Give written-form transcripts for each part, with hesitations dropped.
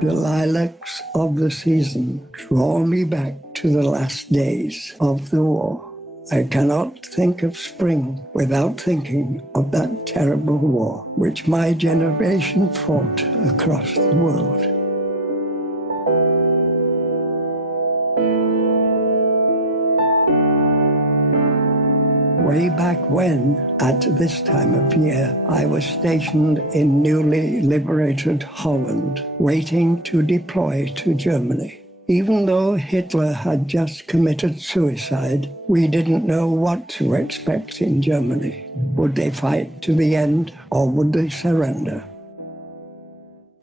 The lilacs of the season draw me back to the last days of the war. I cannot think of spring without thinking of that terrible war which my generation fought across the world. Way back when, at this time of year, I was stationed in newly liberated Holland, waiting to deploy to Germany. Even though Hitler had just committed suicide, we didn't know what to expect in Germany. Would they fight to the end, or would they surrender?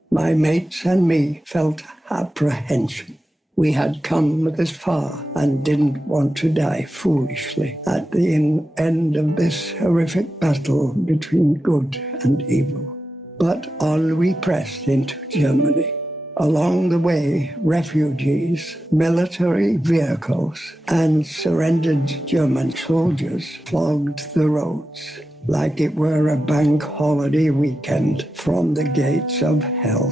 My mates and me felt apprehension. We had come this far and didn't want to die foolishly at the end of this horrific battle between good and evil. But on we pressed into Germany. Along the way, refugees, military vehicles, and surrendered German soldiers clogged the roads like it were a bank holiday weekend from the gates of hell.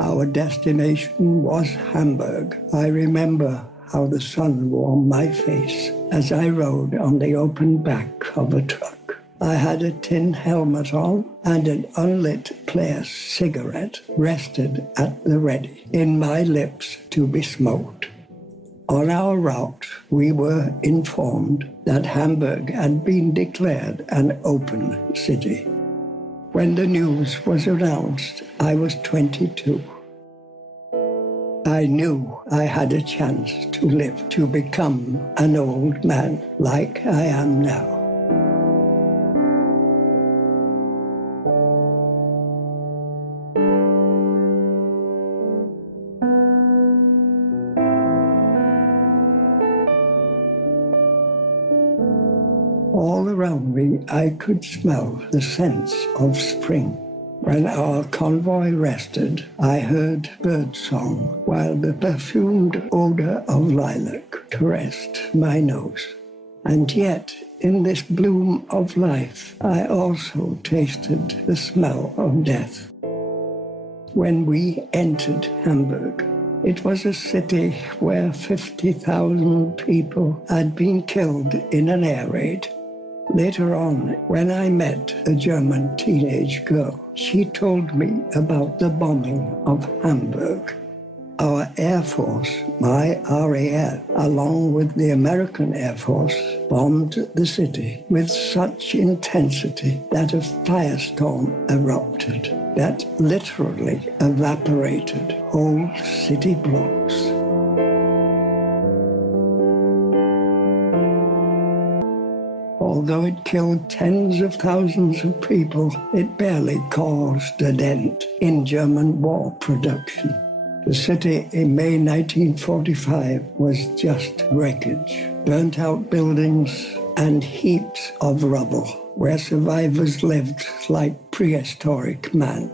Our destination was Hamburg. I remember how the sun warmed my face as I rode on the open back of a truck. I had a tin helmet on, and an unlit Player's cigarette rested at the ready in my lips to be smoked. On our route, we were informed that Hamburg had been declared an open city. When the news was announced, I was 22. I knew I had a chance to live, to become an old man like I am now. All around me, I could smell the scents of spring. When our convoy rested, I heard birdsong while the perfumed odor of lilac caressed my nose. And yet, in this bloom of life, I also tasted the smell of death. When we entered Hamburg, it was a city where 50,000 people had been killed in an air raid. Later on, when I met a German teenage girl, she told me about the bombing of Hamburg. Our Air Force, my RAF, along with the American Air Force, bombed the city with such intensity that a firestorm erupted that literally evaporated whole city blocks. Although it killed tens of thousands of people, it barely caused a dent in German war production. The city in May 1945 was just wreckage, burnt-out buildings and heaps of rubble, where survivors lived like prehistoric man.